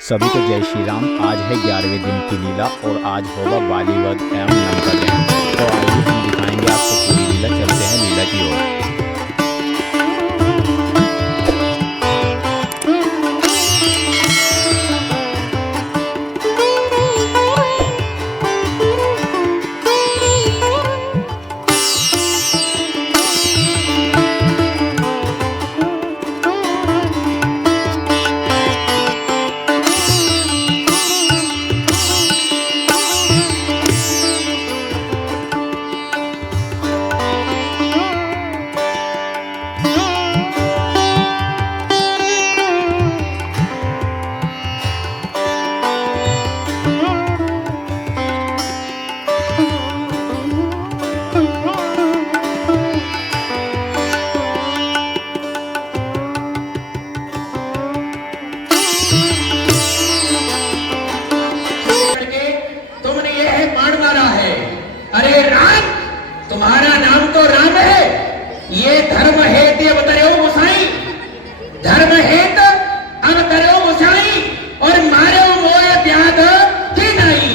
सभी को जय श्री राम। आज है 11वें दिन की लीला और आज होगा बालीवध एवं नमका जयंती। तो आइए हम दिखाएंगे आपको पूरी लीला। चलते हैं लीला की ओर। तुम्हारा नाम तो राम है, ये धर्म हेत अवतरो मुसाई, धर्म हेत अवतरो मुसाई और मारो मोय त्याग की नाई।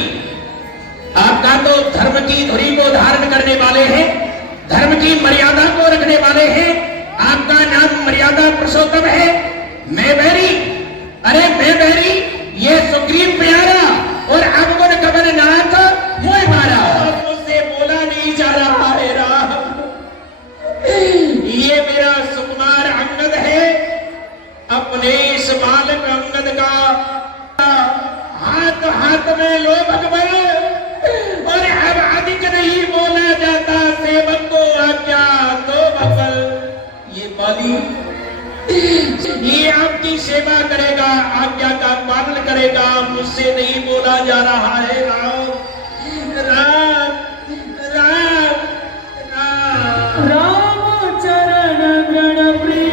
आपका तो धर्म की धुरी को धारण करने वाले हैं, धर्म की मर्यादा को रखने वाले हैं। आपका नाम मर्यादा पुरुषोत्तम है। मैं बैरी, अरे मैं बैरी, ये सुग्रीव प्यारा और अब गुण कवन नाथ मोय मारा। मुझसे बोला नहीं जा रहा है राम। ये मेरा सुकुमार अंगद है, अपने इस बालक अंगद का हाथ हाथ में लो भगवान, और अब अधिक नहीं बोला जाता। सेवक को आज्ञा दो भगवान। ये बाली ये आपकी सेवा करेगा, आज्ञा का पालन करेगा, मुझसे नहीं बोला जा रहा है राम। राम राम राम राम चरण गण प्रिय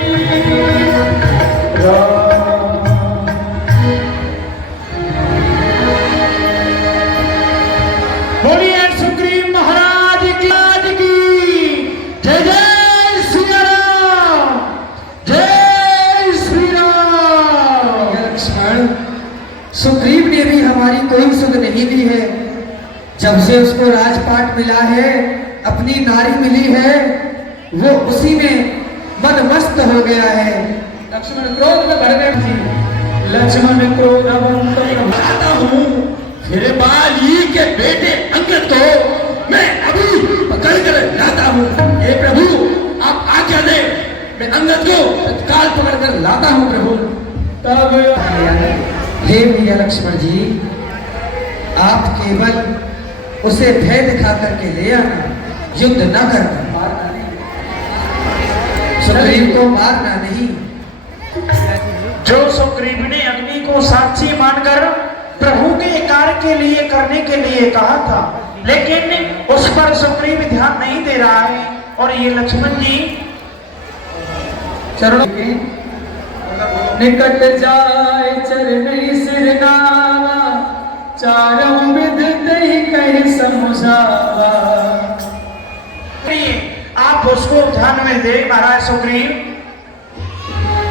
बोलिए सुग्रीव महाराज की जय जय श्री राम, जय श्री राम। लक्ष्मण, सुग्रीव ने भी हमारी कोई सुध नहीं दी है। जब से उसको राजपाट मिला है, अपनी नारी मिली है, वो उसी में मदमस्त हो गया है। लक्ष्मण क्रोध में भर गए जी। लक्ष्मण क्रोधवंत चाहता हूँ फिर बाली के बेटे अंगद को मैं अभी पकड़ कर लाता हूँ। हे प्रभु आप आज्ञा दे, मैं अंगद को तत्काल पकड़ कर लाता हूँ प्रभु। तब हे भैया लक्ष्मण जी, आप केवल उसे भय दिखा करके ले आना, युद्ध न करना, मारना नहीं, सुग्रीव को मारना नहीं। जो सुग्रीव ने अग्नि को साक्षी मानकर प्रभु के कार्य के लिए करने के लिए कहा था, लेकिन उस पर सुग्रीव ध्यान नहीं दे रहा है। और ये लक्ष्मण जी चरणों के निकट जाए चरण सिर नावा, चारों विध दही कही समझावा। आप उसको ध्यान में दे महाराज सुग्रीव।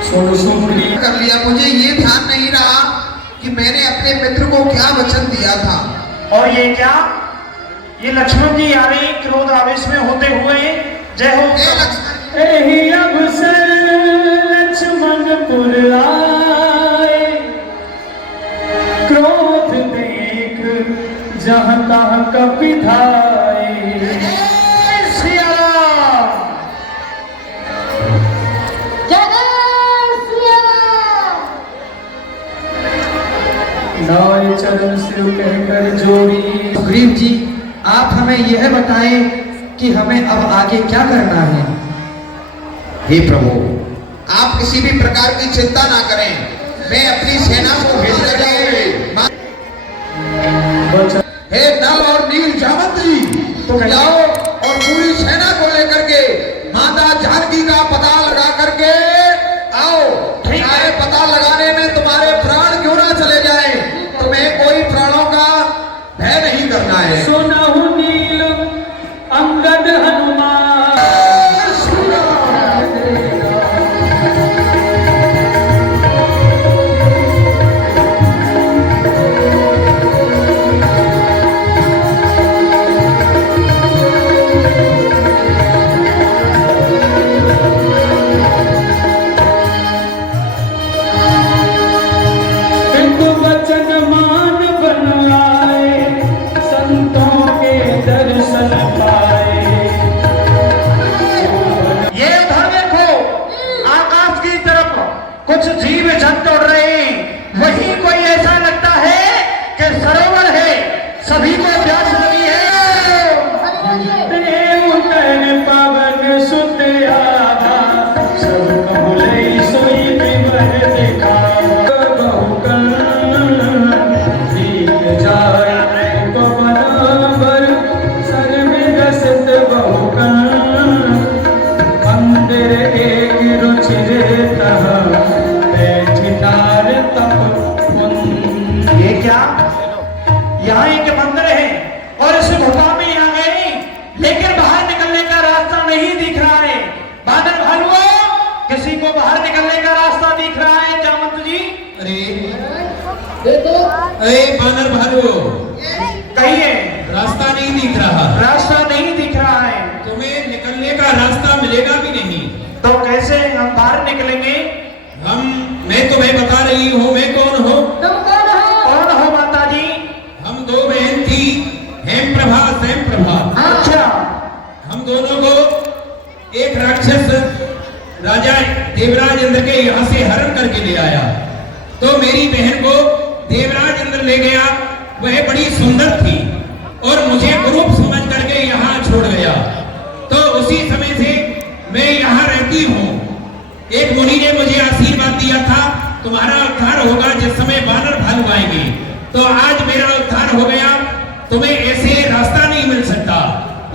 सुग्रीव कर लिया। मुझे ये ध्यान नहीं रहा कि मैंने अपने मित्र को क्या वचन दिया था। और ये क्या, ये लक्ष्मण जी आ रहे क्रोध आवेश में होते हुए। जय हो। हे लक्ष्मण, एहि अवसर लक्ष्मणपुर आए, क्रोध देख जहाँ तहाँ कपि धाये। जय श्री राम। नाय चरण सिर कहकर जोड़ी। सुग्रीव जी, आप हमें यह बताएं कि हमें अब आगे क्या करना है। हे प्रभु आप किसी भी प्रकार की चिंता ना करें, मैं अपनी सेना को भेज रहा हूं। हे नल और नील जामंत्री, तुम जाओ और पूरी सेना को लेकर के माता जानकी का पता लगा करके आओ। चाहे पता लगाने में तुम्हारे प्राण क्यों ना चले जाए, तुम्हें कोई प्राणों का भय नहीं करना है। सुनहु नील अंगद हनुमान। अरे बानर भालू, कहिए, रास्ता नहीं दिख रहा। रास्ता नहीं दिख रहा है। तुम्हें निकलने का रास्ता मिलेगा भी नहीं। तो कैसे हम बाहर निकलेंगे? मैं तुम्हें बता रही हूँ मैं कौन हूँ। कौन हो माता जी? हम दो बहन थी, हेम प्रभा सैम प्रभा। अच्छा, हम दोनों को एक राक्षस राजा देवराज इंद्र के यहाँ से हरण करके ले आया। तो मेरी बहन को देवराज इंद्र ले गया। वह बड़ी सुंदर थी और मुझे कुरूप समझ करके यहाँ छोड़ गया। तो उसी समय से मैं यहाँ रहती हूँ। एक मुनि ने मुझे आशीर्वाद दिया था, तुम्हारा उद्धार होगा जिस समय बानर भालू आएंगे। तो आज मेरा उद्धार हो गया। तुम्हें ऐसे रास्ता नहीं मिल सकता।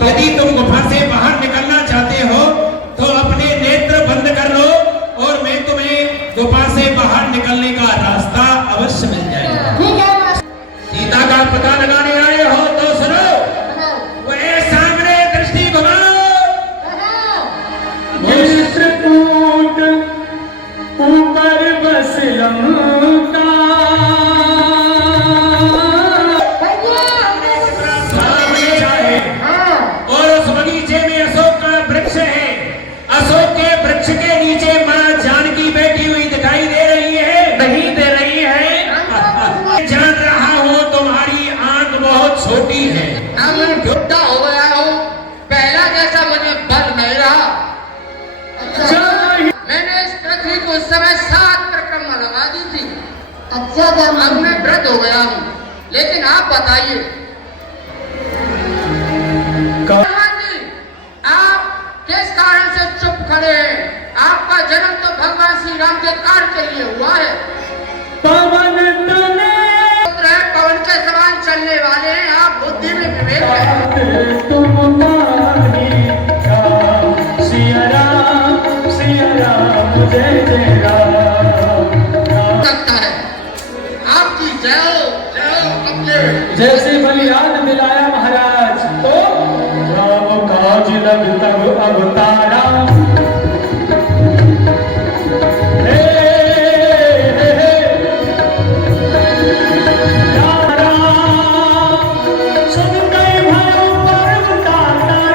यदि तुम गुफा से बाहर निकलना चाहते हो तो अपने नेत्र बंद कर लो और मैं तुम्हें गुफा से बाहर निकलने का रास्ता अवश्य मिल जाएगा। सीता का पता लगाने आए हो तो सुनो, वह सामने दृष्टि घुमाओ। चित्रकूट ऊपर बस लंका, सामने जाए और उस बगीचे में अशोक का वृक्ष है। अशोक के वृक्ष के नीचे माँ जानकी बैठी हुई दिखाई दे रही है। नहीं दे रही है। जान रहा हूँ तुम्हारी आंख बहुत छोटी है। मैं बुढ़ा हो गया हूँ, पहला जैसा मुझे बल नहीं रहा। मैंने इस पृथ्वी को उस समय 7 परिक्रमा लगा दी थी। अब मैं वृद्ध हो गया हूँ, लेकिन आप बताइए भगवान जी, आप किस कारण से चुप खड़े हैं? आपका जन्म तो भगवान श्री राम के कार्य के लिए हुआ है। पवन तने पुत्र है, पवन के समान चलने वाले हैं। आप बुद्धि में विवेक है। तुम पानी राम, सिया राम जय जय राम। सकता है आपकी जय हो अपने जैसे बलिदान दिलाया महाराज, तो राम काज लग तब अवतारा। हे, हे, हे, राम राम, सुन गए भयो पर्व तारा।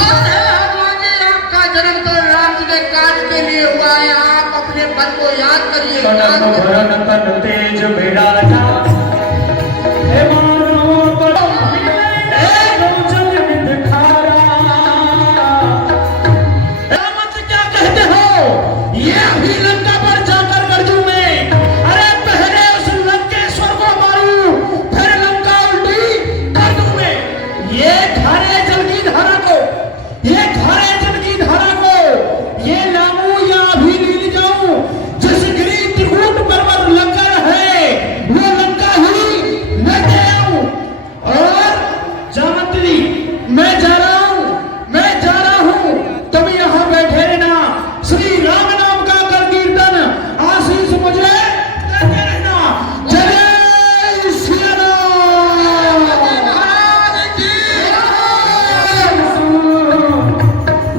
और है हनुमान जी, आपका जन्म तो राम जी के कार्य के लिए हुआ है। आप अपने बल को याद करिए। कनक भरन तन तेज बिराजा, हे मानो पर जल निधारा। रामचंद्र क्या कहते हो? ये अभी लंका पर जाकर गरजू में, अरे पहले उस लंकेश्वर को मारू, फिर लंका उल्टी कर दूं मैं। ये खारे जल की धारा को, ये खारे जल की धारा को, ये लाऊं या अभी लील जाऊं। जिस गिरी त्रिकूट पर्वत लंका है, वो लंका ही लेते आऊं। और जामत्री, मैं जा रहा हूं, मैं जा रहा हूं। तुम यहाँ बैठे रहना, श्री राम नाम का कर कीर्तन आशीष मुझे देते रहना। जय श्री राम।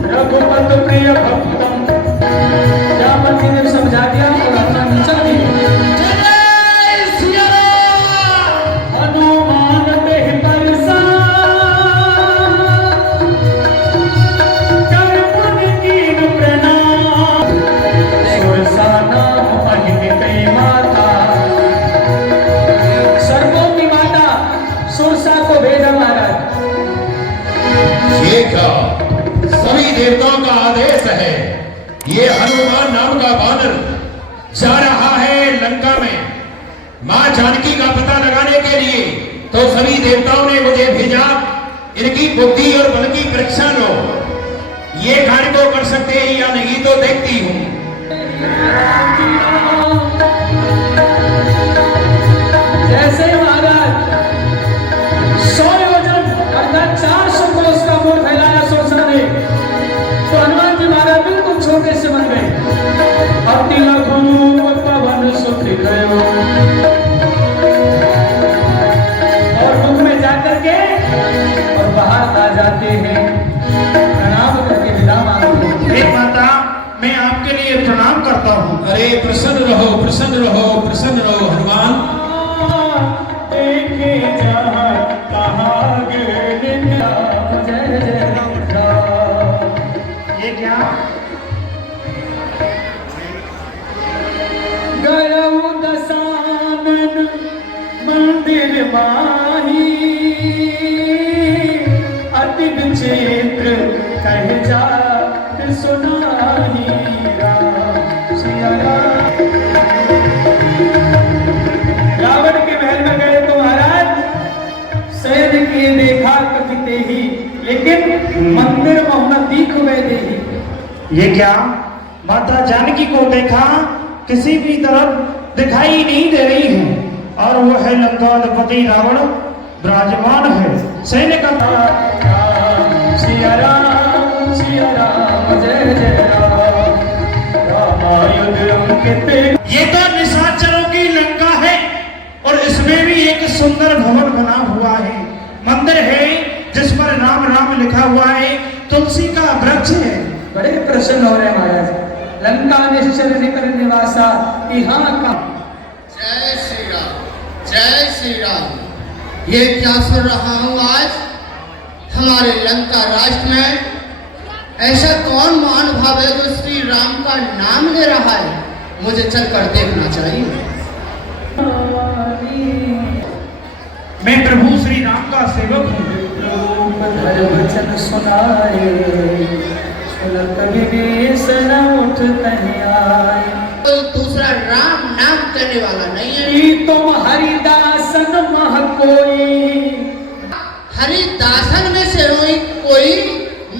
रघुपत प्रिय भक्तम, जामवंती ने समझा दिया और अपना नीचा भी। जय श्री राम। हनुमान देह परसा, कर पुण्य कीन प्रणाम। सुरसा नाम अहिनित माता, सर्वों की माता सुरसा को भेजा महाराज। ये क्या सभी देवताओं का आदेश है। ये हनुमान नाम का बानर जा रहा है लंका में मां जानकी का पता लगाने के लिए। तो सभी देवताओं ने मुझे भेजा, इनकी बुद्धि और बल की परीक्षा लो। ये कार्य को कर सकते हैं या नहीं तो देखती हूँ। जैसे महाराज 100 योजन अर्थात 400 कोस का मोड़ फैलाया सुरसा ने, तो हनुमान जी महाराज बिल्कुल छोटे से बन गए। अति लघु पवन सुत गयो, और मुख में जाकर के और बाहर आ जाते हैं, प्रणाम करके विदा मांगते हैं। हे माता, मैं आपके लिए लिए प्रणाम करता हूँ। अरे प्रसन्न रहो, प्रसन्न रहो, प्रसन्न रहो हनुमान। देखे जहाँ तहाँ ये क्या गयऊ दसानन मंदिर माही अति विचित्र कह जा सुनाही राम सिया राम। रावण के महल में गए तो महाराज सैन के देखा कभी ही, लेकिन मंदिर मोहम्मद दीख हुए नहीं। ये क्या माता जानकी को देखा किसी भी तरफ दिखाई नहीं दे रही है और वो है लंकाधिपति रावण विराजमान है। सैन्य का सिया राम जय जय राम रामायुध अंकित। ये तो निशाचरों की लंका है और इसमें भी एक सुंदर भवन बना हुआ है, मंदिर है जिस पर राम राम लिखा हुआ है, तुलसी का वृक्ष है। बड़े प्रसन्न हो रहे हैं महाराज। लंका निश्चर निकर निवासा यहाँ का। जय श्री राम, जय श्री राम। ये क्या सुन रहा हूँ आज हमारे लंका राष्ट्र में? ऐसा कौन महानुभाव है जो श्री राम का नाम ले रहा है? मुझे चलकर देखना चाहिए। मैं प्रभु श्री राम का सेवक हूँ। वचन सुनाए सुनत विभीषण उठ कहीं आए। कोई दूसरा राम नाम कहने वाला नहीं है। ई तुम हरिदासन मह कोई। हरिदासन में से कोई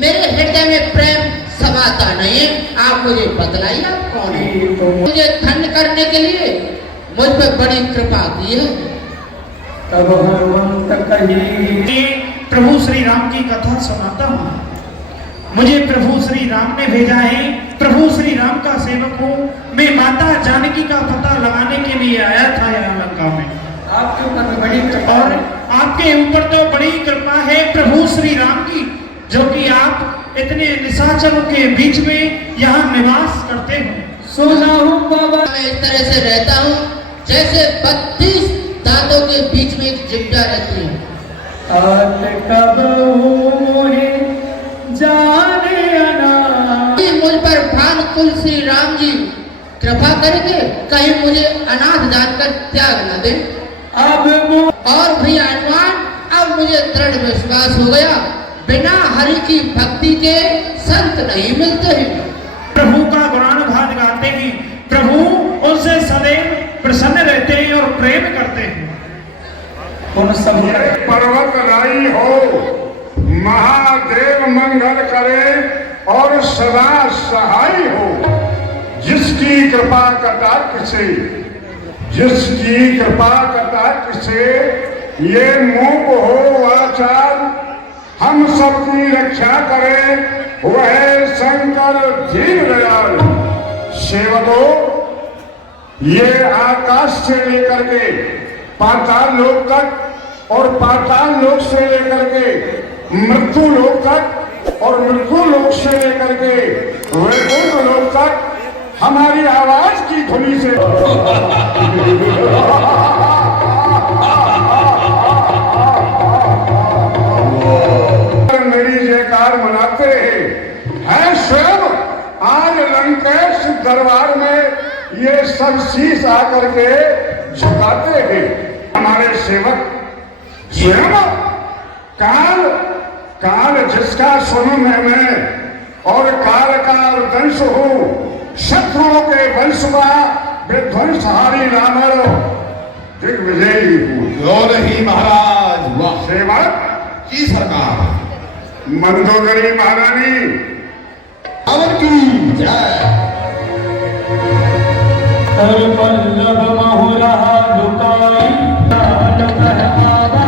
मेरे हृदय में प्रेम समाता नहीं है। आप मुझे बतलाइए आप कौन है? मुझे धन्य करने के लिए मुझ पर बड़ी कृपा की है। तब हनुमंत कही प्रभु श्री राम की कथा सुनाता हूँ। मुझे प्रभु श्री राम ने भेजा है, प्रभु श्री राम का सेवक हूँ। मैं माता जानकी का पता लगाने के लिए आया था यहाँ लंका में। आपके ऊपर में बड़ी कृपा और आपके ऊपर तो बड़ी कृपा है प्रभु श्री राम की, जो कि आप इतने निशाचरों के बीच में यहाँ निवास करते हो। सुना हूँ बाबा। मैं इस तरह से रहता हूँ जैसे 32 दांतों के बीच में एक जिब्जा रहती है। कब मोहे जाने अनाथ। मुझ पर भान कुल श्री राम जी कृपा करके कहीं मुझे अनाथ जानकर त्याग न दे। अब और भी हनुमान, अब मुझे दृढ़ विश्वास हो गया, बिना हरि की भक्ति के संत नहीं मिलते हैं। प्रभु का गुणानुगान गाते हैं, प्रभु उनसे सदैव प्रसन्न रहते हैं और प्रेम करते हैं। उन सब पर्वत राई हो, महादेव मंगल करे और सदा सहाय हो। जिसकी कृपा कटाक्ष से, जिसकी कृपा कटाक्ष से ये मूक हो आचार, हम सबकी रक्षा करे वह शंकर दीन दयाल। सेवकों, ये आकाश से लेकर के पाताल लोक तक और पाताल लोक से लेकर के मृत्यु लोक तक और मृत्यु लोक से लेकर के वैकुंठ लोक तक हमारी आवाज की ध्वनि से मेरी जयकार मनाते हैं। स्वयं आज लंकेश दरबार में ये सब शीश आकर के झुकाते हैं। हमारे सेवक स्वयं काल काल जिसका स्वयं है मैं और काल का दंश हो, शत्रुओं के वंश का विध्वंसहारी रावण दिग्विजयी हूँ। क्यों नहीं महाराज? वाह सेवक की सरकार, मंदोदरी महारानी अवर की जय। पल्लव महुरा लुकाई ताल बहआवा।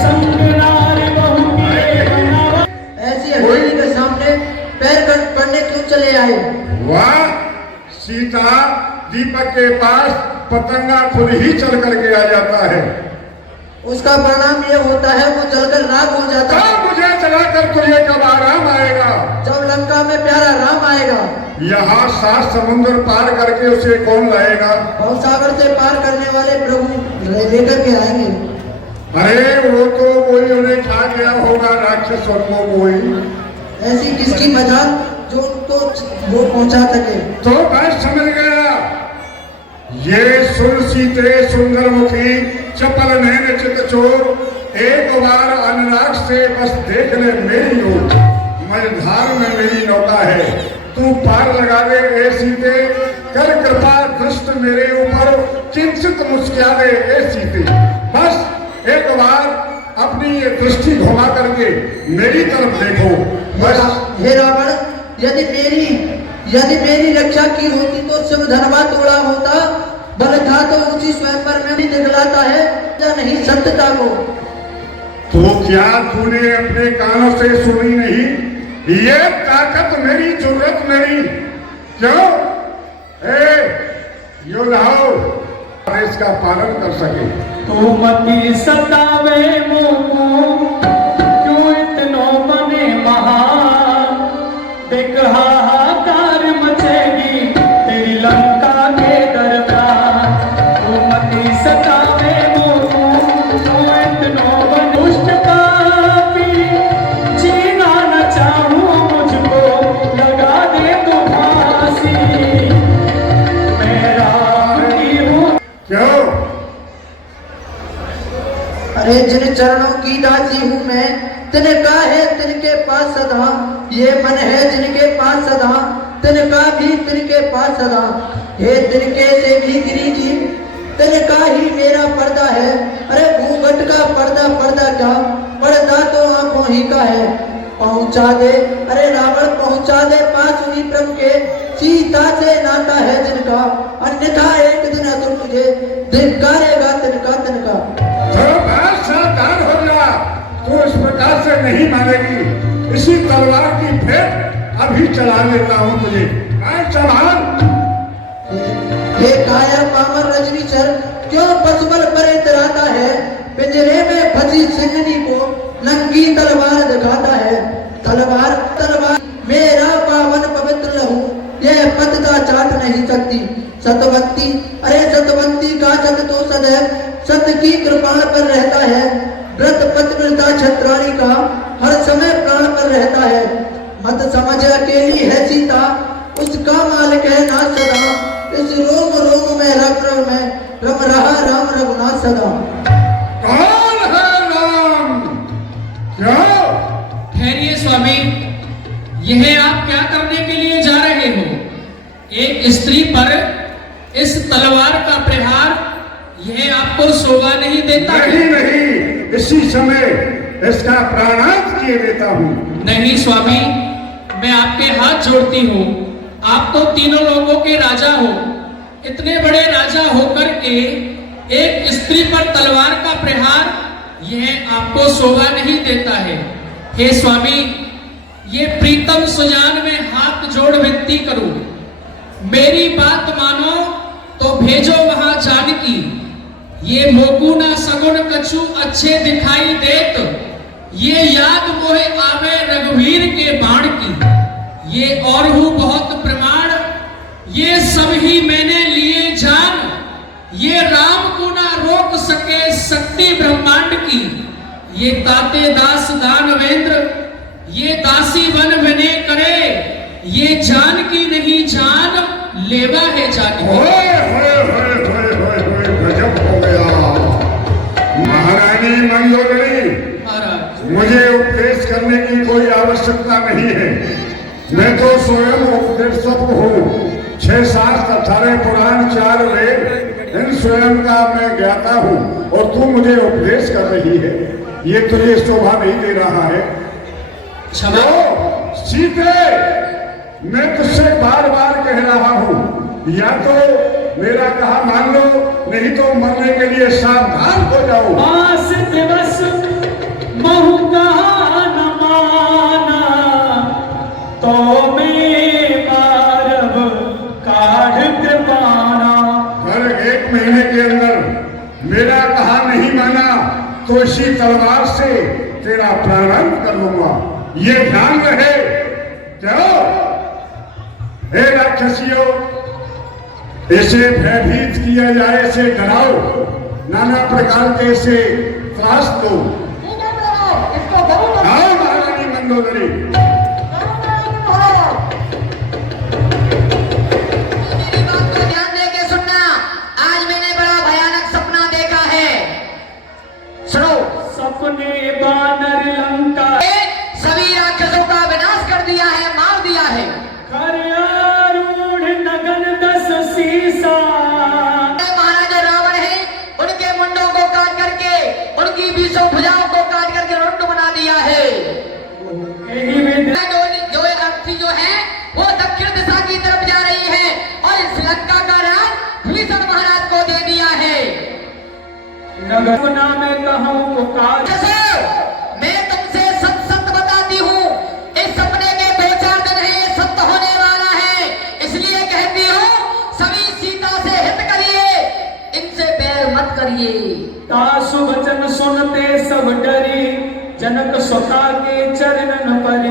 संगरार बहु के बनावा। ऐसी हवेली के सामने पैर करने क्यों चले आए? वाह, सीता दीपक के पास पतंगा खुद ही चल करके आ जाता है उसका परिणाम ये होता है वो जलकर राख हो जाता है। मुझे जलाकर तुझे कब आराम आएगा? जब लंका में प्यारा राम आएगा। यहाँ 7 समुद्र पार करके उसे कौन लाएगा? और सागर से पार करने वाले प्रभु लेकर के आएंगे। अरे वो तो कोई उन्हें खा गया होगा, राक्षस और वो कोई। ऐसी किसकी मजाल जो उनको वो पहुंचा सके। तो मैं समझ गया, ये सुन सीते सुंदर मुखी चपल नैन चित चोर, एक बार अनुराग से बस देख ले मेरी ओर। मझधार में मेरी नौका है, तू पार लगा दे ए सीते, कर कृपा दृष्ट मेरे ऊपर, किंचित मुस्किया दे ए सीते। बस एक बार अपनी ये दृष्टि घुमा करके मेरी तरफ देखो। बस हे रावण, यदि मेरी रक्षा की होती तो शिव धनवा तोड़ा होता। बल था तो ऊंची स्वयंवर में भी दिखलाता है या नहीं सत्यता को। तो क्या तूने अपने कानों से सुनी नहीं? ये ताकत मेरी, जरूरत मेरी। क्यों? योद्धाओ, इसका पालन कर सके। तू मती सतावे मोमो, क्यों इतनो बने महान। देख हाहाकार मचेगी तेरी लंका के दरबार। तू मती सतावे मोमो, क्यों इतनो बने दुष्ट पापी। जीना न चाहूं मुझको लगा दे तू फांसी। मेरा ही हूँ। क्यों? अरे जिन चरणों की दासी हूँ मैं, तिनका है तिनके पास सदा। ये मन है जिनके पास सदा, तिनका भी तिनके पास सदा। हे तिनके से भी गिरी जी, तिनका ही मेरा पर्दा है। अरे घूंघट का पर्दा पर्दा क्या, पर्दा तो आंखों ही का है। पहुंचा दे अरे रावण, पहुंचा दे पास उन्हीं प्रभु के, सीता से नाता है जिनका। अन्यथा एक दिन असुर तुझे धिक्कारेगा तिनका तिनका। सावधान हो जा, तू इस प्रकार से नहीं मानेगी। इसी तलवार की फेंक अभी चला लेता हूँ तुझे। संभाल। हे कायर पामर रजनीचर, क्यों पशुबल पर इतराता है। पिंजरे में फंसी सिंहनी को नंगी तलवार दिखाता है। तलवार तलवार मेरा पावन पवित्र लहू, यह पतता चाट नहीं सकती। सतवंती अरे सतवंती का सत तो सदैव सत्य की कृपाण पर रहता है। व्रत पतिव्रता क्षत्राणी का हर समय प्राण पर रहता है। मत समझ अकेली है सीता, उसका मालिक है नाथ सदा। इस रोम रोम में रम रहा राम रघुनाथ सदा। कौन है राम? क्यों? ठहरिए स्वामी, यह आप क्या करने के लिए जा रहे हो? एक स्त्री पर इस तलवार का प्रहार, यह आपको शोभा नहीं देता? नहीं, इसी समय इसका प्राणांत किए देता हूँ। नहीं स्वामी, मैं आपके हाथ जोड़ती हूँ। आप तो तीनों लोगों के राजा हो। इतने बड़े राजा होकर के एक स्त्री पर तलवार का प्रहार, यह आपको शोभा नहीं देता है। हे स्वामी, ये प्रीतम सुजान में हाथ जोड़ विनती करूं, मेरी बात मानो तो भेजो वहां जानकी। ये मोकुना सगुन कछु अच्छे दिखाई देत, ये याद मोहे आवे रघुवीर के बाण की। ये और हूँ बहुत प्रमाण, ये सब ही मैंने लिए जान। ये राम को ना रोक सके शक्ति ब्रह्मांड की। ये ताते दास दानवेंद्र, ये दासी वन बने करे। ये जान की नहीं जान, लेवा है जान। गजब हो गया। महारानी मंदोदरी, मुझे उपदेश करने की कोई आवश्यकता नहीं है। मैं तो स्वयं उपदेशक हूँ। 6 शास्त्र 18 पुराण 4 वेद, इन स्वयं का मैं ज्ञाता हूँ और तू मुझे उपदेश कर रही है। ये तुझे शोभा नहीं दे रहा है। तो सीते, मैं तुझसे बार बार कह रहा हूँ, या तो मेरा कहा मान लो, नहीं तो मरने के लिए सावधान हो जाओ। आस दिवस महु कहा न माना, तो मैं मारब काढ़ कृपाना। पर 1 महीने के अंदर मेरा कहा नहीं माना तो इसी तलवार से तेरा प्रारंभ कर लूंगा, ये ध्यान रहे। क्यों हे राक्षसियों, इसे भयभीत किया जाए, इसे डराओ, नाना प्रकार के इसे त्रास दो। आओ महारानी मंदोदरी। ध्यान दे के सुनना, आज मैंने बड़ा भयानक सपना देखा है। सुनो। सपने बानर लंका सभी राक्षसों का विनाश कर दिया है, मार दिया है। खरयारूढ़ नगन दस सीसा। महाराजा रावण है, उनके मुंडों को काट करके, उनकी 20 भुजाओं को काट करके रुंड बना दिया है। जो अर्थी जो है वो दक्षिण दिशा की तरफ जा रही है और इस लंका का राज भीषण महाराज को दे दिया है। नगना में कहूँ पुकार। मैं तुमसे सच सच बताती हूँ, इस सपने के 2-4 दिन है, ये सत्य होने वाला है, इसलिए कहती हूँ सभी सीता से हित करिए, इनसे बैर मत करिए। तासु वचन सुनते सब डरे, जनक स्वता के चरणन पर।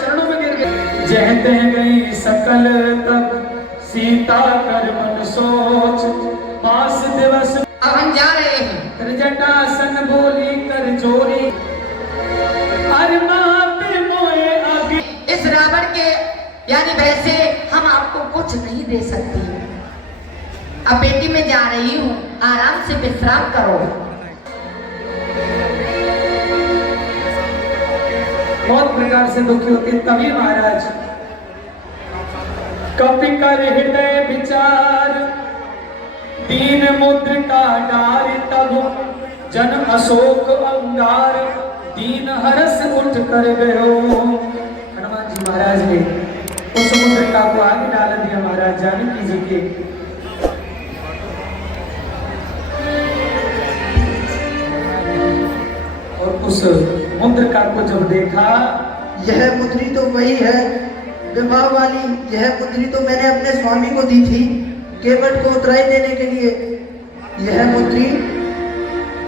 चरणों में गिर गए। जहते गई सकल तब सीता कर मन सोच, पास दिवस। अब हम जा रहे हैं। जटासन बोली कर जोरी, अरमाते मोए अभी। इस रावण के यानी वैसे हम आपको कुछ नहीं दे सकती। अब बेटी में जा रही हूँ, आराम से विश्राम करो। बहुत प्रकार से दुखी होते तभी महाराज कपि कर हृदय विचार, दीन मुद्र का डार तब जन अशोक अंगार, दीन हरस उठ कर गयो। हनुमान जी महाराज ने उस मुद्रिका को आगे डाल दिया महाराज जानकी जी के। और उस मुद्रिका को जब देखा, यह मुद्री तो वही है विवाह वाली, यह मुद्री तो मैंने अपने स्वामी को दी थी केवट को उतराई देने के लिए। यह मुद्री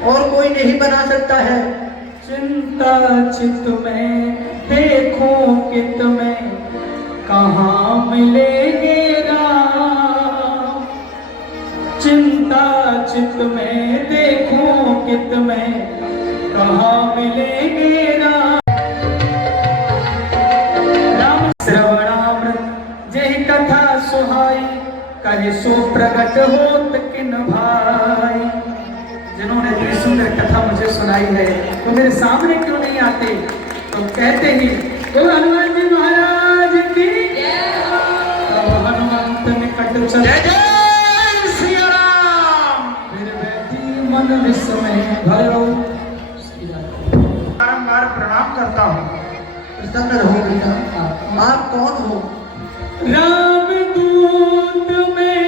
और कोई नहीं बना सकता है। चिंता चित में देखूं कित में, कहाँ मिलेंगे राम। चिंता चित में देखूं कित में, कहाँ मिलेंगे राम। राम श्रवणामृत जय कथा सुहाई, करे सो प्रगट होत किन भाई। जिन्होंने इतनी सुंदर कथा मुझे सुनाई है तो मेरे सामने क्यों नहीं आते। तो कहते ही तो हनुमान जी महाराज की तब हनुमंत निकट चले। जय जय श्री राम। फिर बैठी मन विस्मय भयो। बारंबार प्रणाम करता हूँ। प्रसन्न रहो बेटा। आप कौन हो? राम दूत में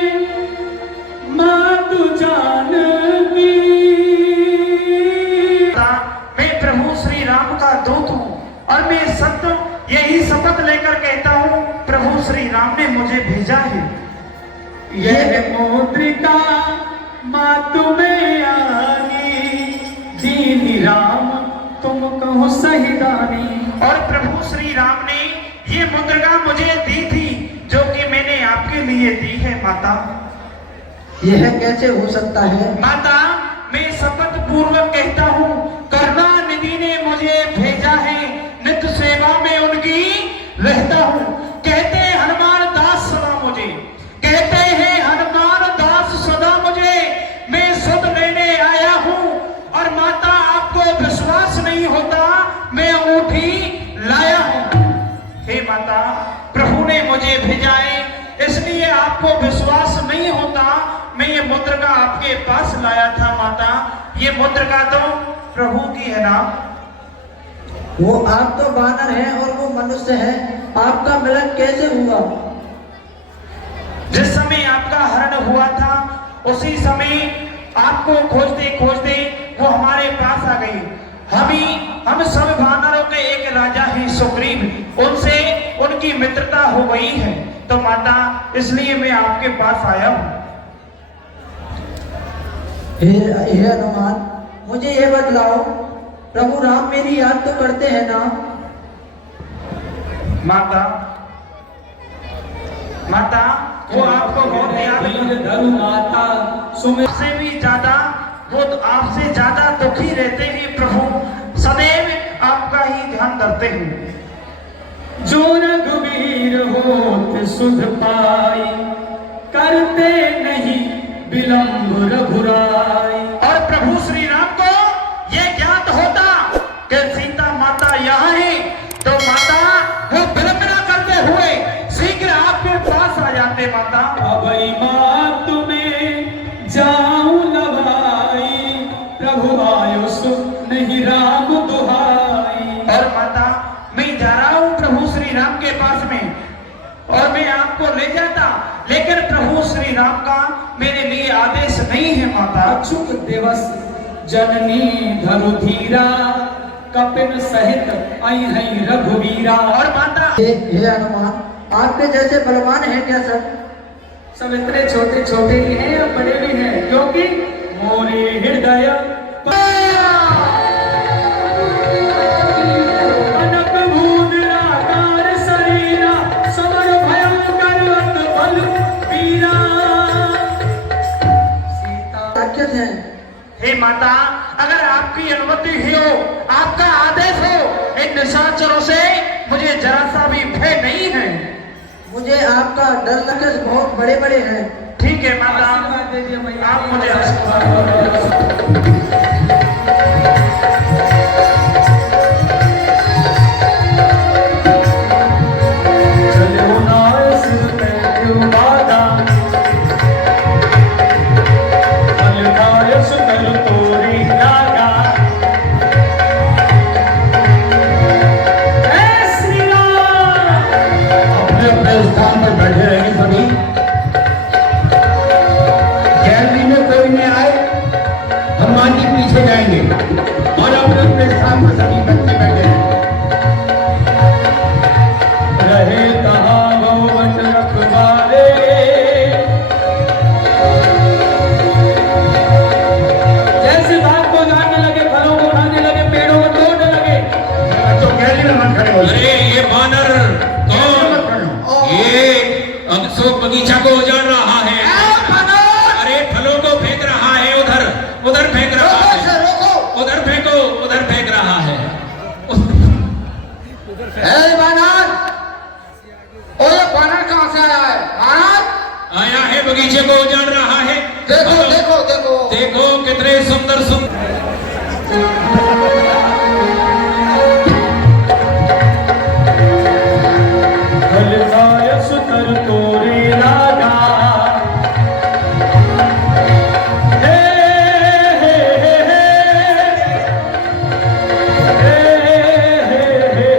मातु जानकी। मैं प्रभु श्री राम का दूत हूँ और मैं सत्य यही शपथ लेकर कहता हूँ, प्रभु श्री राम ने मुझे भेजा है। यह मुद्रिका मातु में आनी, दीनी राम तुम कहो सही दानी। और प्रभु श्री राम ने ये मुद्रिका मुझे दी थी जो कि मैंने आपके लिए दी है माता। यह कैसे हो सकता है? माता मैं शपथ पूर्वक कहता हूँ, करुणा निधि ने मुझे भेजा है, नित्य सेवा में उनकी रहता हूँ। कहते हैं हनुमान दास सदा मुझे, कहते हैं हनुमान दास सदा मुझे, मैं सुध लेने आया हूँ। और माता आपको विश्वास नहीं होता, मैं अंगूठी लाया हूँ। हे माता प्रभु ने मुझे भेजा है, इसलिए आपको विश्वास नहीं होता, मैं ये मुद्रिका आपके पास लाया था माता। ये मुद्रिका तो प्रभु की है ना। वो आप तो वानर हैं और वो मनुष्य है, आपका मिलन कैसे हुआ? जिस समय आपका हरण हुआ था उसी समय आपको खोजते खोजते वो हमारे पास आ गई। हम सब वानरों के एक राजा हैं सुग्रीव, उनसे उनकी मित्रता हो गई है। तो माता इसलिए मैं आपके पास आया हूँ। हे हनुमान, मुझे ये बतलाओ, प्रभु राम मेरी याद तो करते हैं ना? माता, माता वो आपको बहुत याद धर्म माता सुमित से भी ज्यादा, वो तो आपसे ज्यादा दुखी रहते हैं प्रभु, सदैव आपका ही ध्यान करते हैं। जो रघुवीर होत सुध पाई, करते नहीं विलंब रघुराई। और प्रभु श्री राम को ये ज्ञात होता कि सीता माता यहाँ है, तो माता वो विलंब न करते हुए शीघ्र आपके पास आ जाते। माता अबई मात तुम्हें जाऊं लभाई, प्रभु आयो सो नहीं राम दुहाई। और माता मैं जा रहा हूँ प्रभु श्री राम के पास में, और मैं आपको ले जाता, लेकिन प्रभु श्री राम का मेरे लिए आदेश नहीं है। माता अच्युत दिवस जननी धरु धीरा, कपिन सहित आई है रघुवीरा। और माता हे हनुमान, आपके जैसे बलवान हैं क्या सर? सब इतने छोटे छोटे ही हैं या बड़े भी हैं, क्योंकि मोरे हृदय अनक भूमिरा कार शरीरा, समर भयंकर अत बल वीरा। साक्षात हैं। हे माता, अगर आपकी अनुमति हो, आपका आदेश हो, इन निशाचरों से मुझे जरा सा भी भय नहीं है। मुझे आपका डर लगे, बहुत बड़े बड़े हैं। ठीक है माता, आशीर्वाद दे दिया मैया। आप मुझे आशीर्वाद चलो नाय सिर पे क्यों बाधा, फलदाय सुकर तोरी लागा। ऐ श्री राम। अपने अपने स्थान पर बैठे रहेंगे सभी। गैलरी में कोई नहीं आए, हनुमान जी पीछे जाएंगे और अपने अपने स्थान पर सभी बच्चे बैठे हैं। रहे कहाँ भवन रखवारे, जैसे बात को जानने लगे, फलों को खाने लगे, पेड़ों को तोड़ने लगे। तो गैलरी में मत खड़े हो जाइए। अरे ये बानर कौन? ये अशोक बगीचा को उजाड़ रहा है। अरे फलों को फेंक रहा है, उधर उधर फेंक रहा है, उधर फेंको, उधर फेंक रहा है। कहाँ से आया है? आया है बगीचे को उजाड़ रहा है। देखो देखो देखो देखो कितने सुंदर सुंदर फलदाय सुकर तोरी लागा। हे हे हे हे हे हे हे।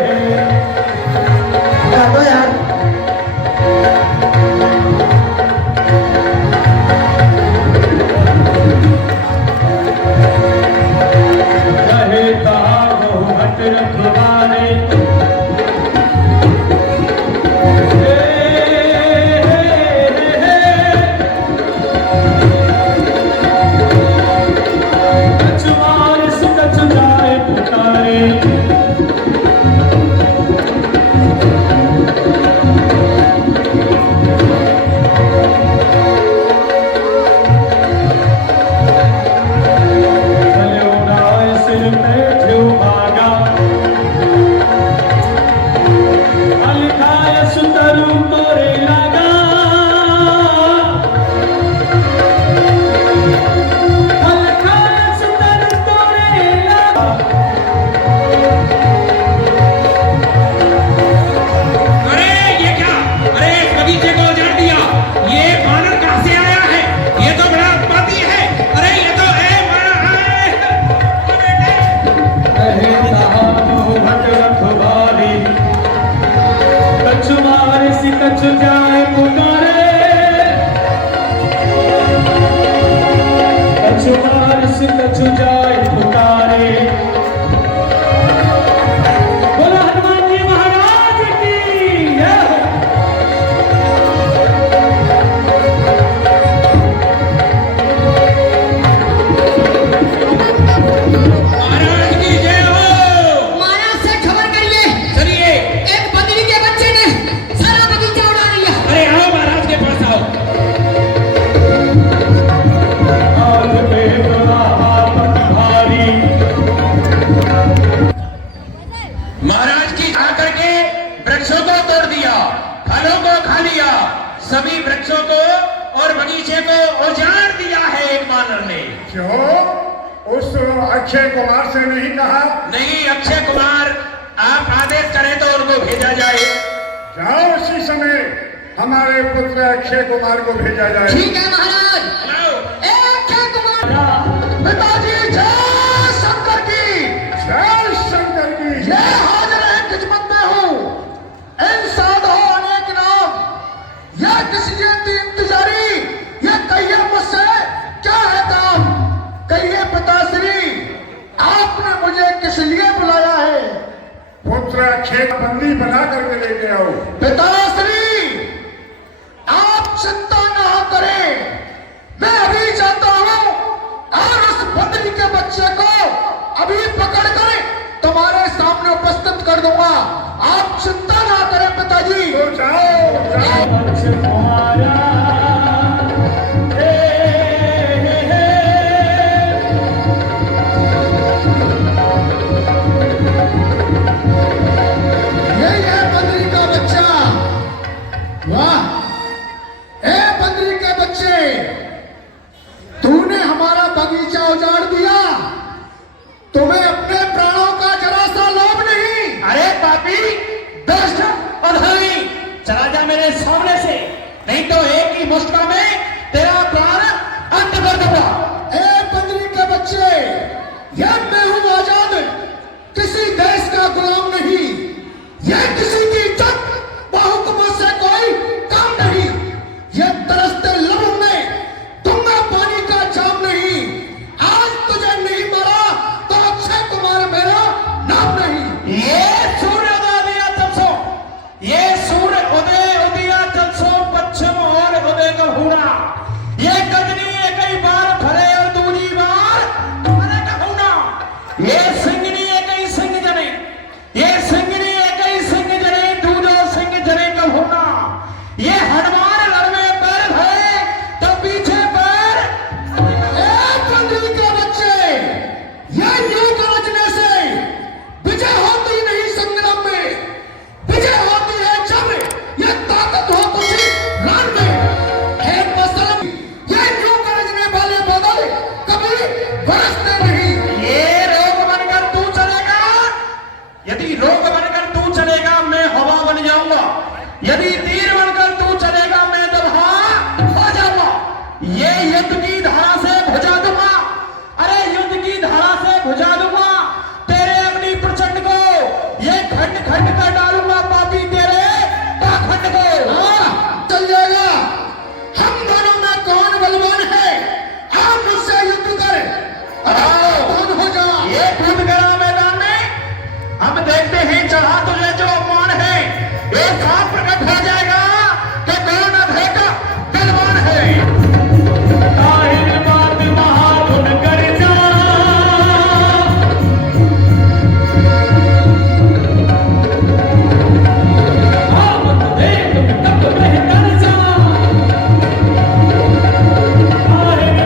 जाओ यार। खा लिया, सभी वृक्षों को और बगीचे को उजाड़ दिया है एक बानर ने। क्यों? उस अक्षय कुमार से नहीं कहा? नहीं, अक्षय कुमार आप आदेश करें तो उनको भेजा जाए। जाओ, उसी समय हमारे पुत्र अक्षय कुमार को भेजा जाए। ठीक है महाराज। ए अक्षय कुमार, पिताजी जय शंकर की, जय शंकर की। ये हाजिर है खिदमत में हूँ। इन साधुओं अनेक नाम, यह किसी इंतजारी, ये कहिए मुझसे क्या है काम? कहिए पिताश्री, आपने मुझे किस लिए बुलाया है? पुत्र अक्षय को बंदी बना करके लेके आओ। पिताश्री, आप चिंता ना करें, मैं अभी जाता हूँ और उस बंदी के बच्चे को अभी पकड़कर तुम्हारे सामने उपस्थित कर दूंगा। आप चिंता ना करें पिताजी। तो जाओ, जाओ। यही है बंदरी का बच्चा। वाह, ए बंदरी के बच्चे, तूने हमारा बगीचा उजाड़ दिया, तुम्हें अपने प्राणों का जरा सा लोभ नहीं? अरे पापी, दुष्ट अधर्मी, चला जा मेरे सामने से, नहीं तो एक ही मुश्किल में तेरा प्राण अंत कर दूंगा। ए बंदरी के बच्चे, यह मैं हूं आजाद, किसी देश का गुलाम नहीं, यह किसी की इज्जत बहुकुमों से कोई काम नहीं, यह तरसते लहू में दूंगा पानी का जाम नहीं। आज तुझे नहीं मारा तो अक्षय कुमार मेरा नाम नहीं। ये सूर्य उदय दिया तब सो, ये सूर्य उदय उदिया तब सो, पश्चिम और उदय का हुआ, ये कदनी एक ही बार फले और दूसरी बार फले का हुआ, ये सिंगनी एक ही सिंह जने, ये सिंगनी एक ही सिंह जने, दूधो सिंह जने का होना, ये हनुमान लड़वे पैर भरे तो पीछे पैर। ए बंदरी के बच्चे, यह यूं गरजने से विजय होती नहीं संग्राम में, विजय होती है जब यह ताकत हो कुछ रण में। है मसलम, यह यूं गरजने वाले बादल कभी बरसते नहीं। ये रोग बनकर तू चलेगा, यदि रोग बनकर तू चलेगा मैं हवा बन जाऊंगा, यदि तीर बनकर तू चलेगा मैं दबा हो जाऊंगा। ये युद्ध की धारा से भुजा दूंगा, अरे युद्ध की धारा से भुजा दूंगा तेरे अग्नि प्रचंड को, ये खंड खंड कर डालूंगा पापी तेरे पाखंड को। चल जाएगा, हम दोनों में कौन बलवान है? आप मुझसे युद्ध कर, कौन हो जा। ये कूद गया मैदान में, हम देखते हैं चढ़ा तुझे जो अपमान है, एक साथ प्रकट हो जाएगा कि कौन अधिक बलवान है। बात महागुण कर जा, देख तब बेहतर जा,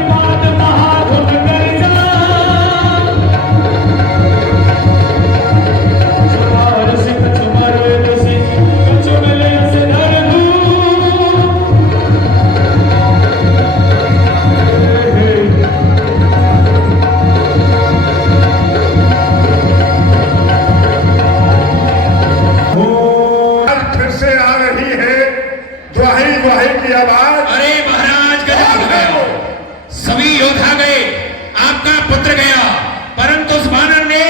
बात महागुण कर जा, चुमार सिख चुमार सिख चुमले से धर दूं। आज फिर से आ रही है दुहाई दुहाई की आवाज। अरे महाराज गजब हो गया, सभी योद्धा गए, आपका पुत्र गया, परंतु उस बानर ने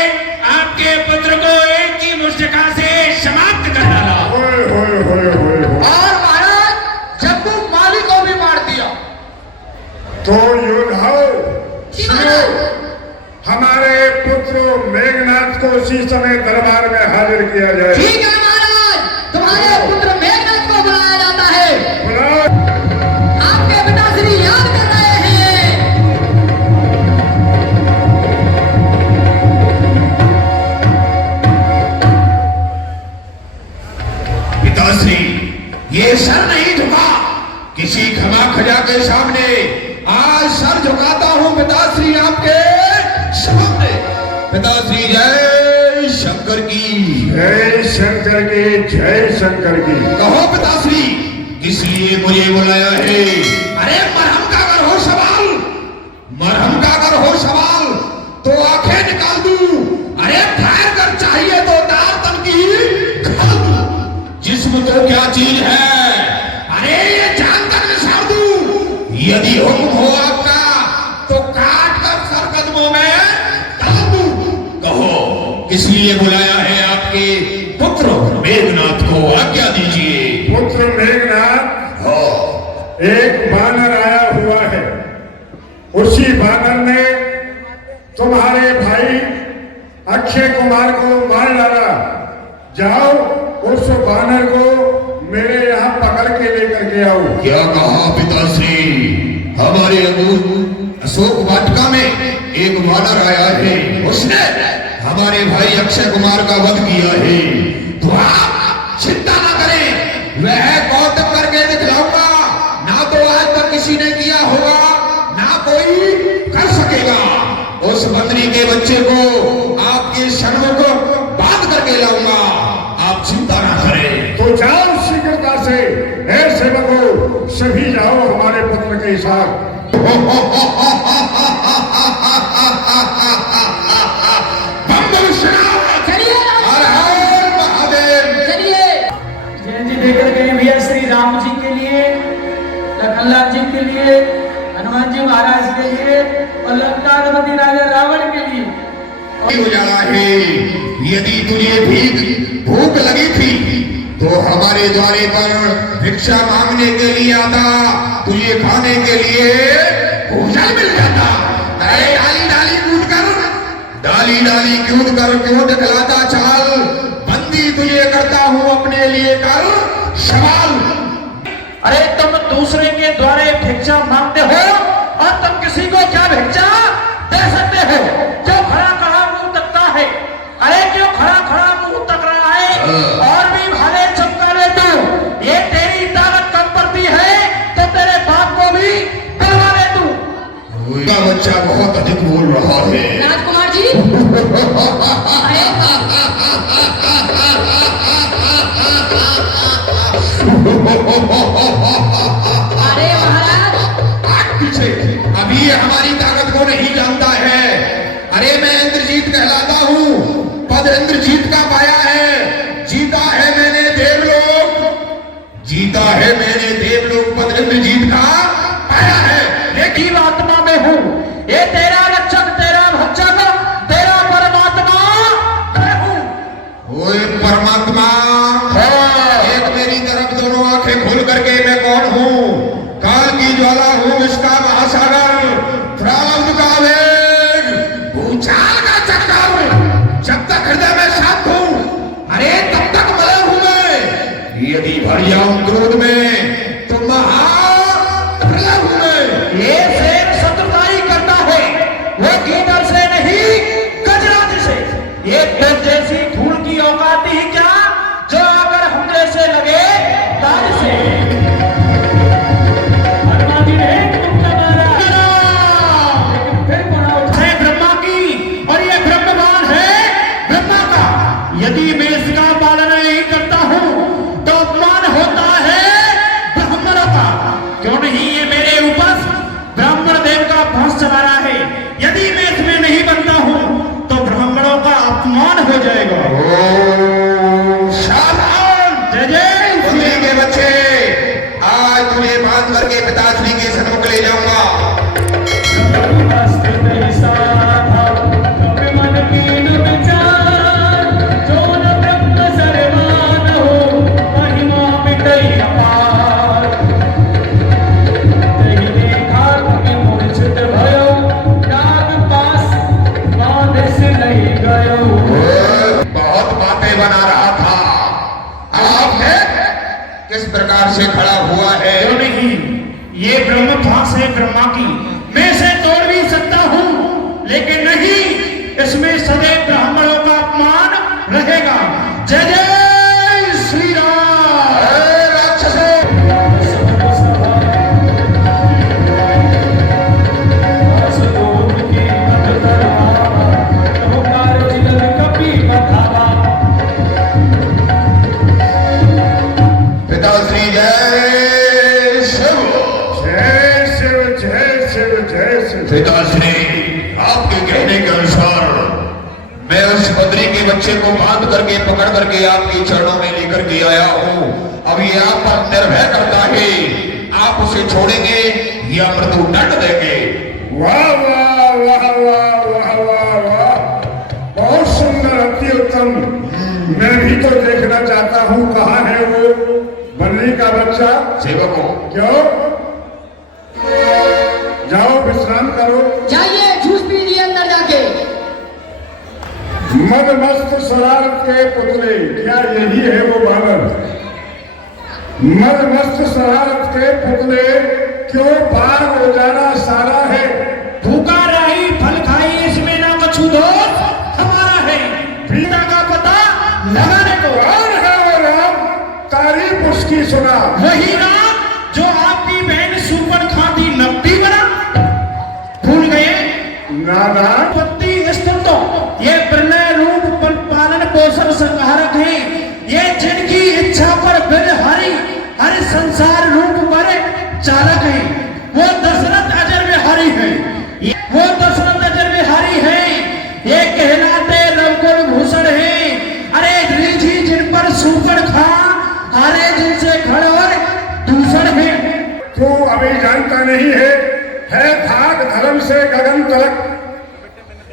आपके पुत्र को एक ही मुष्टिका से समाप्त कर डाला। होए होए होए होए होए। और महाराज जब्बू माली को भी मार दिया। तो योद्धाओं सुनो, हमारे पुत्र मेघनाथ को उसी समय दरबार में हाजिर किया जाए। ठीक है महाराज, तुम्हारे पुत्र मेघनाथ को बुलाया जाता है। बुलाओ। आपके पिताश्री याद कर रहे हैं। पिताश्री, ये सर नहीं झुका किसी खमा खजा के सामने, आज सर झुकाता हूं पिताश्री आपके सामने। पिताश्री जय शंकर की। जय शंकर की, जय शंकर की। कहो पिताश्री, किस लिए मुझे बुलाया है? अरे मरहम का अगर हो सवाल, मरहम का अगर हो सवाल तो आंखें निकाल दूं। अरे फायर कर चाहिए तो दार तन की खाल दूं। जिस्म तो क्या चीज है? अरे ये जानकर निसार दूं। यदि हुक्म हो आपका तो काट कर सर कदमों में डाल दूं। कहो किस लिए बुलाया है आपके पुत्र मेघनाथ को? आज्ञा दीजिए। पुत्र मेघनाथ, एक बानर आया हुआ है। उसी बानर ने तुम्हारे भाई अक्षय कुमार को मार डाला। जाओ उस बानर को मेरे यहाँ पकड़ के लेकर के आओ। क्या कहा पिताश्री? हमारे अशोक वाटिका में एक बानर आया है। उसने हमारे भाई अक्षय कुमार का वध किया है। तो आप चिंता ना करें, वह कौतुक करके दिखलाऊंगा। ना तो आज तक किसी ने किया होगा, ना कोई कर सकेगा। उस बंदरी के बच्चे को आपके सन्मुख बांध करके लाऊंगा। आप चिंता ना करें। तो जाओ शीघ्रता से, हे सेवकों, सभी जाओ हमारे पुत्र के साथ। जय जी लेकर गए भैया श्री राम जी के लिए, लखनलाल जी के लिए, हनुमान जी महाराज के लिए और लंकाधिपति राजा रावण के लिए। उजाला है। यदि तुझे भूख लगी थी तो हमारे द्वारे पर भिक्षा मांगने के लिए आता, तुझे खाने के लिए भोजन मिल जाता। अरे डाली डाली कूद कर, डाली डाली कूद कर क्यों दिखलाता चाल? बंदी तुझे करता हूँ अपने लिए कर सवाल। अरे तुम दूसरे के द्वारे भिक्षा मांगते हो और तुम किसी को क्या भिक्षा दे सकते हो? जो खड़ा खड़ा मुंह तकता है, अरे क्यों खड़ा खड़ा मुंह तक रहा है और भी भले चुपका ले तू। ये तेरी ताकत कम पड़ती है तो तेरे बाप को भी करवा ले तू। उनका बच्चा बहुत अधिक बोल रहा है। राजकुमार जी अरे महाराज, पीछे अभी ये हमारी ताकत को नहीं जानता है। अरे मैं इंद्रजीत कहलाता हूँ, पद इंद्रजीत का पाया है। जीता है मैंने देवलोक, जीता है मैंने देवलोक, पद इंद्रजीत का पाया है। लेकिन आत्मा में हूँ, ये तेरा रक्षक, तेरा भक्षक, तेरा परमात्मा मैं हूँ। ओए परमात्मा, एक मेरी तरफ दोनों आंखें खोल करके मैं कौन हूँ? काल की ज्वाला हूँ, इसका महासागर, प्रारब्ध का वेग, भूचाल का चक्कर। जब तक हृदय में शांत हूँ, अरे तब तक मलय हूँ मैं। यदि भर जाऊं क्रोध में तो महाप्रलय हूँ मैं। ये शेर शत्रुताई करता है, वो गीदड़ से नहीं गजराज से। ये तुझ जैसी धूल की औकात ही क्या जो अगर हम जैसे लगे ताज से। हनुमान जी ने तुमको मारा, लेकिन फिर बड़ा उठा है ब्रह्मा की, और ये ब्रह्मवान है ब्रह्मा का। यदि मैं इसका पालन नहीं करता हूँ तो अपमान होता है ब्राह्मणों का। क्यों नहीं ये मेरे ऊपर ब्राह्मण देव का भंस चला रहा है। यदि मैं इसमें नहीं बनता हूँ तो ब्राह्मणों का अपमान हो जाएगा। जय जय बुद्धि के बच्चे, आज तुझे बांध करके पिताश्री के सन्मुख ले जाऊंगा। बहुत बातें बना रहा था, आपने किस प्रकार से खड़ा हुआ है? क्यों नहीं, ये ब्रह्म घास है ब्रह्मा की, मैं इसे तोड़ भी सकता हूँ, लेकिन नहीं, इसमें सदैव ब्राह्मणों का अपमान रहेगा। जय जय श्री राम। राक्षसों, पिताश्री जय। पिताश्री, आपके कहने के अनुसार मैं उस बद्री के बच्चे को बांध करके पकड़ करके आपके चरणों में लेकर के आया हूँ। अब ये आप पर निर्भय करता है, आप उसे छोड़ेंगे या मृत्यु दंड देंगे? वाह वाह वाह वाह वाह वाह वाह, बहुत सुंदर, अति उत्तम। मैं भी तो देखना चाहता हूँ, कहाँ है वो बन्नी का बच्चा? सेवकों, क्यों? जाओ विश्राम करो। जाइए जूस पी लिए अंदर जाके। मदमस्त शरारत के पुतले, क्या यही है वो बानर? मदमस्त शरारत के पुतले, क्यों बाग उजाड़ा सारा है? भूखा रही फल खाई, इसमें ना कछु दोष हमारा है। पिता का पता लगाने को। कौन है वो राम? तारीफ उसकी सुना। वही राम जो आपकी बहन सुपर खाती नब्बी बना, भूल गए? नाना, पत्ती स्तुतो, ये प्रलय रूप पर पालन पोषण संहारक है। ये जिनकी इच्छा पर बिन हरि हरि संसार रूप पर चालक है। वो दशरथ अजर में हरि है, वो दशरथ अजर में हरि है। ये कहलाते रघुकुल भूषण है। अरे ऋषि जिन पर सुपर खा, अरे जिनसे खड़ और दूषण है। तू अभी जानता नहीं है धाक धर्म से गगन तलक,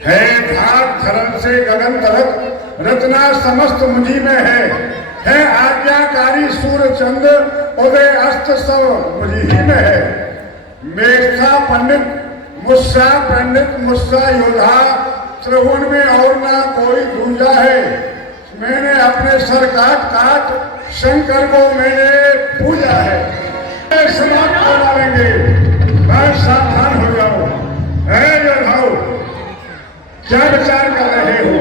है धाक धर्म से गगन तलक, रचना समस्त मुझी में है आज्ञाकारी सूर्य चंद्र, उदय अस्त सब मुझी ही में है। मेघा पंडित मुस्सा योधा, त्रिभुवन में और ना कोई दूजा है। मैंने अपने सर काट शंकर को मैंने पूजा है। समाप्त कर डालेंगे, मैं सावधान हो जाओ। योद्धाओं, क्या विचार कर रहे हो?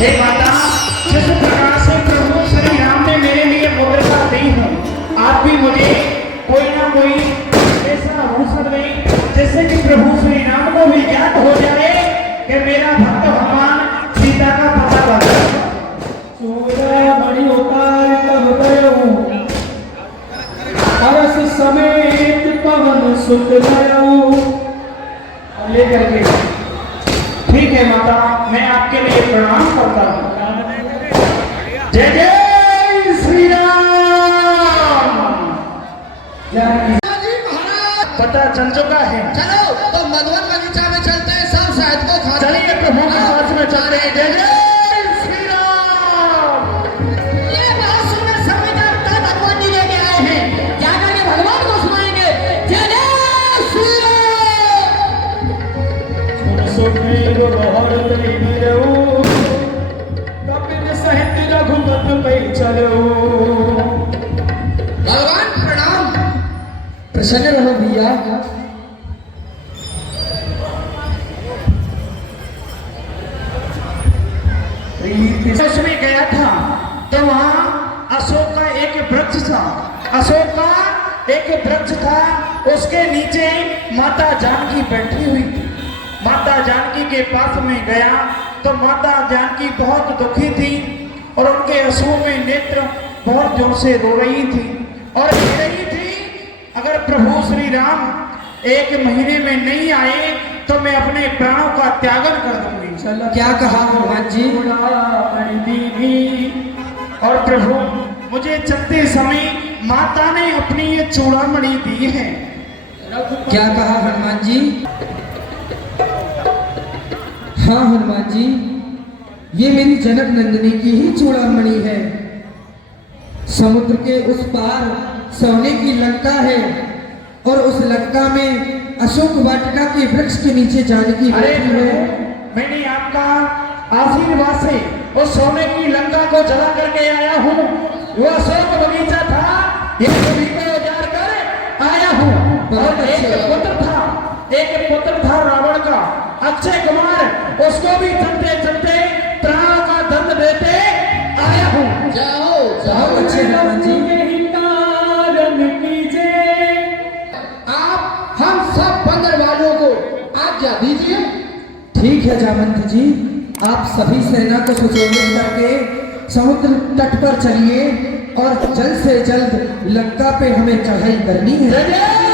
हे माता, जिस प्रकार से प्रभु श्री राम ने मेरे लिए मुद्रिका दी है, आप भी मुझे कोई ना कोई ऐसा अवसर दें जिससे कि प्रभु श्री राम को भी ज्ञात हो जाए कि मेरा भक्त भगवान सीता का पता लगा। बड़ी उतार तब गयो, अरस समेत पवन सुत गयो। लेकर के ठीक है माता, मैं आपके लिए प्रणाम करता हूँ। जय जय श्री राम। पता चल चुका है। चलो तो मधुवन बगीचा में चलते हैं, सब शहद को खा। चलिए प्रभु के साथ में चल रहे हैं। जय जय श्री राम। ये बहुत सुंदर समाचार कल भगवान जी लेके आए हैं, जाकर के भगवान को सुनाएंगे। जय जय श्री राम। सुन सुन रोहर तेरी मीरऊ, कपिल पे चलो। भगवान प्रणाम। प्रसन्न रहो भैया। उसमें गया था तो वहाँ अशोक का एक वृक्ष था। अशोक का एक वृक्ष था, उसके नीचे माता जानकी बैठी हुई थी। माता जानकी के पास में गया तो माता जानकी बहुत दुखी थी और उनके आंसुओं में नेत्र बहुत जोर से रो रही थी और कह रही थी, अगर प्रभु श्री राम 1 महीने में नहीं आए तो मैं अपने प्राणों का त्यागन कर दूंगी। क्या कहा हनुमान जी? और प्रभु मुझे चलते समय माता ने अपनी ये चूड़ामणि दी है। क्या कहा हनुमान जी? हाँ हनुमान जी, ये मेरी जनक नंदिनी की ही चूड़ामणि है। समुद्र के उस पार सोने की लंका है और उस लंका में अशोक वाटिका के वृक्ष के नीचे जानकी बैठी है। मैंने आपका आशीर्वाद से उस सोने की लंका को जला करके आया हूँ। वो अशोक बगीचा था, ये सभी को उजाड़ कर आया हूँ। और एक पुत्र था रावण का, अक्षय कुमार, उसको भी चलते चलते प्राणों का दंड देते आया हूँ। जाओ जाओ अच्छे हनुमान जी। आप हम सब बंदर वालों को आज्ञा दीजिए। ठीक है जामवंत जी, आप सभी सेना को सुशोभित करके समुद्र तट पर चलिए और जल्द से जल्द लंका पे हमें चढ़ाई करनी है।